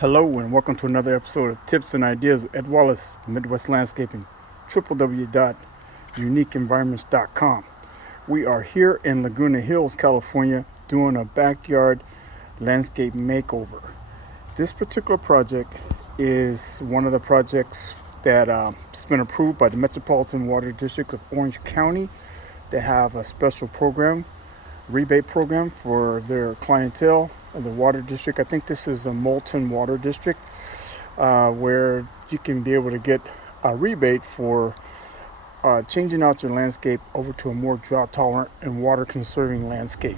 Hello and welcome to another episode of Tips and Ideas with Ed Wallace, Midwest Landscaping, www.uniquenvironments.com. We are here in Laguna Hills, California, doing a backyard landscape makeover. This particular project is one of the projects that has been approved by the Metropolitan Water District of Orange County. They have a special program, rebate program for their clientele of the water district. I think this is a Molten Water District where you can be able to get a rebate for changing out your landscape over to a more drought tolerant and water conserving landscape.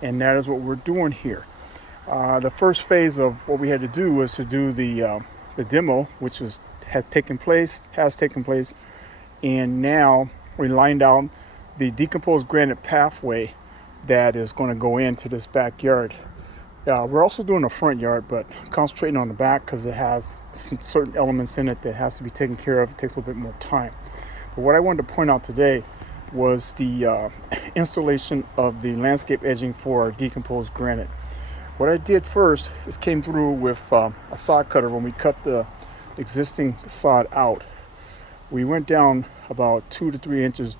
And that is what we're doing here. The first phase of what we had to do was to do the demo, which has taken place, and now we lined out the decomposed granite pathway that is going to go into this backyard. We're also doing a front yard, but concentrating on the back because it has some certain elements in it that has to be taken care of. It takes a little bit more time. But what I wanted to point out today was the installation of the landscape edging for our decomposed granite. What I did first is came through with a sod cutter. When we cut the existing sod out, we went down about 2 to 3 inches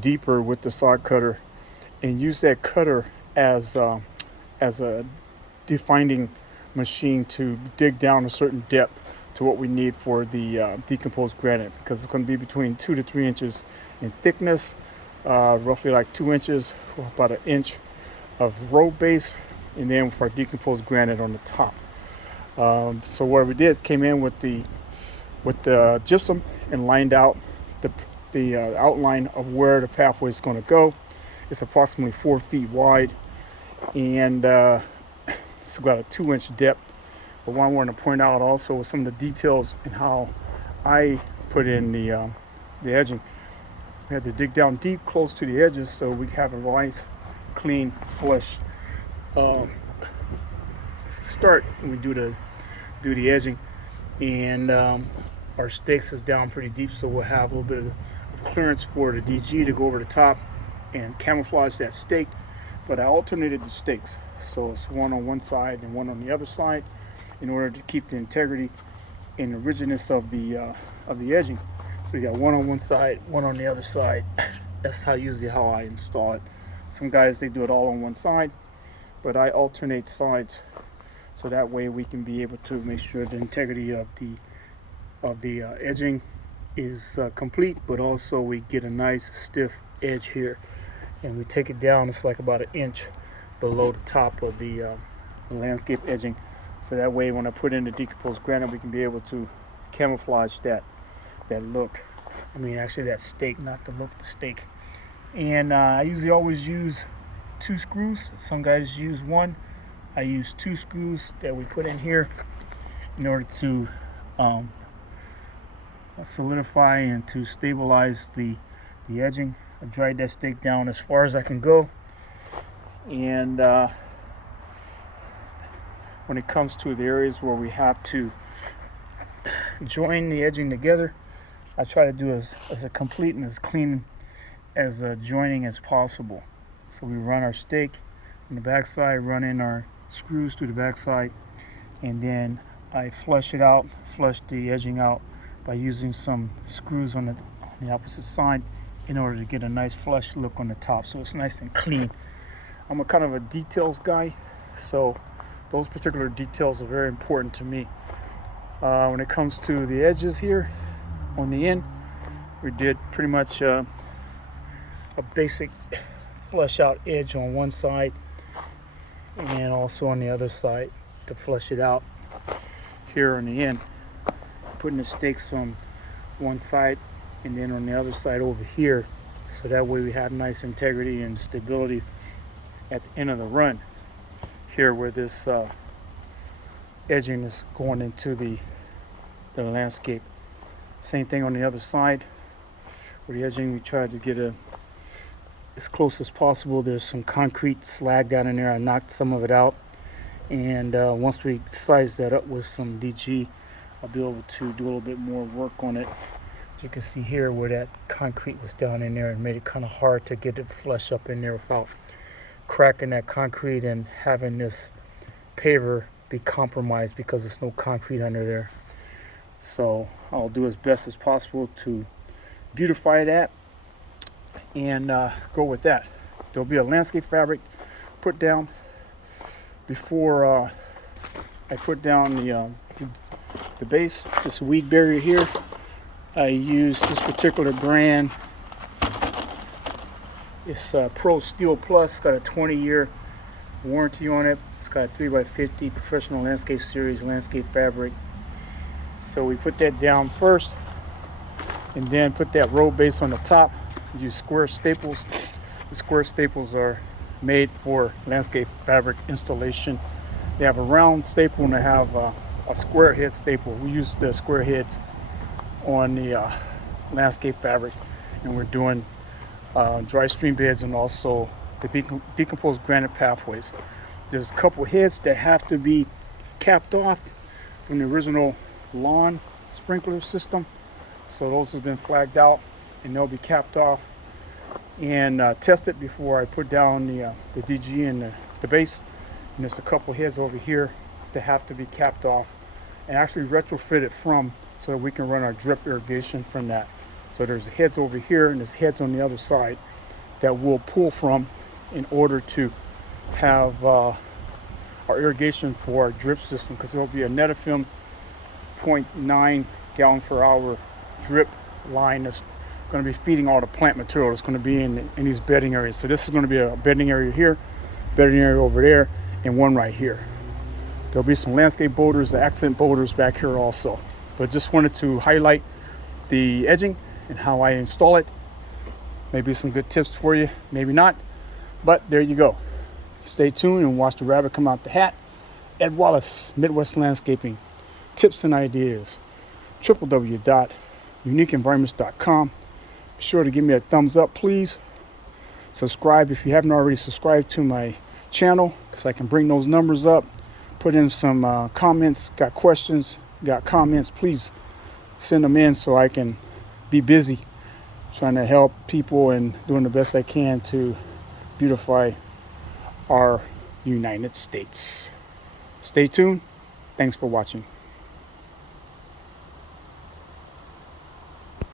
deeper with the sod cutter and used that cutter as a defining machine to dig down a certain depth to what we need for the decomposed granite, because it's going to be between 2 to 3 inches in thickness, roughly like 2 inches, or about an inch of road base, and then for our decomposed granite on the top. So what we did came in with the gypsum and lined out the outline of where the pathway is going to go. It's approximately 4 feet wide, and it's about a 2-inch depth. But what I wanted to point out also was some of the details in how I put in the edging. We had to dig down deep close to the edges so we have a nice, clean, flush start when we do the edging. And our stakes is down pretty deep, so we'll have a little bit of clearance for the DG to go over the top and camouflage that stake. But I alternated the stakes, so it's one on one side and one on the other side, in order to keep the integrity and the rigidness of the edging. So you got one on one side, one on the other side. That's usually how I install it. Some guys, they do it all on one side, but I alternate sides, so that way we can be able to make sure the integrity of the edging is complete, but also we get a nice stiff edge here. And we take it down, it's like about an inch below the top of the landscape edging, so that way when I put in the decomposed granite, we can be able to camouflage that look. I mean, actually that stake, not the look, the stake. And I usually always use 2 screws. Some guys use 1. I use 2 screws that we put in here in order to solidify and to stabilize the edging. I dried that stake down as far as I can go, and when it comes to the areas where we have to join the edging together, I try to do as a complete and as clean as joining as possible. So we run our stake on the backside, run in our screws through the backside, and then I flush the edging out by using some screws on the opposite side, in order to get a nice flush look on the top, so it's nice and clean. I'm a kind of a details guy, so those particular details are very important to me. When it comes to the edges here on the end, we did pretty much a basic flush out edge on one side and also on the other side to flush it out. Here on the end, putting the stakes on one side and then on the other side over here, so that way we have nice integrity and stability at the end of the run here, where this edging is going into the landscape. Same thing on the other side, where the edging, we try to get as close as possible. There's some concrete slag down in there. I knocked some of it out, and once we size that up with some DG, I'll be able to do a little bit more work on it. As you can see here, where that concrete was down in there, and made it kind of hard to get it flush up in there without cracking that concrete and having this paver be compromised because there's no concrete under there. So I'll do as best as possible to beautify that and go with that. There'll be a landscape fabric put down before I put down the base. This weed barrier here, I use this particular brand. It's Pro Steel Plus. It's got a 20-year warranty on it. It's got a 3x50 professional landscape series landscape fabric. So we put that down first and then put that row base on the top. Use square staples. The square staples are made for landscape fabric installation. They have a round staple and they have a square head staple. We use the square heads on the landscape fabric, and we're doing dry stream beds and also the decomposed granite pathways. There's a couple heads that have to be capped off from the original lawn sprinkler system, so those have been flagged out and they'll be capped off and tested before I put down the DG and the base. And there's a couple heads over here that have to be capped off and actually retrofitted from, so that we can run our drip irrigation from that. So there's heads over here and there's heads on the other side that we'll pull from in order to have our irrigation for our drip system, because there'll be a Netafim 0.9 gallon per hour drip line that's going to be feeding all the plant material that's going to be in these bedding areas. So this is going to be a bedding area here, bedding area over there, and one right here. There'll be some landscape boulders, the accent boulders back here also. But just wanted to highlight the edging and how I install it. Maybe some good tips for you, maybe not, but there you go. Stay tuned and watch the rabbit come out the hat. Ed Wallace, Midwest Landscaping, tips and ideas. www.uniquenvironments.com. Be sure to give me a thumbs up, please. Subscribe if you haven't already subscribed to my channel, because I can bring those numbers up. Put in some comments. Got questions, got comments, please send them in so I can be busy trying to help people and doing the best I can to beautify our United States. Stay tuned. Thanks for watching.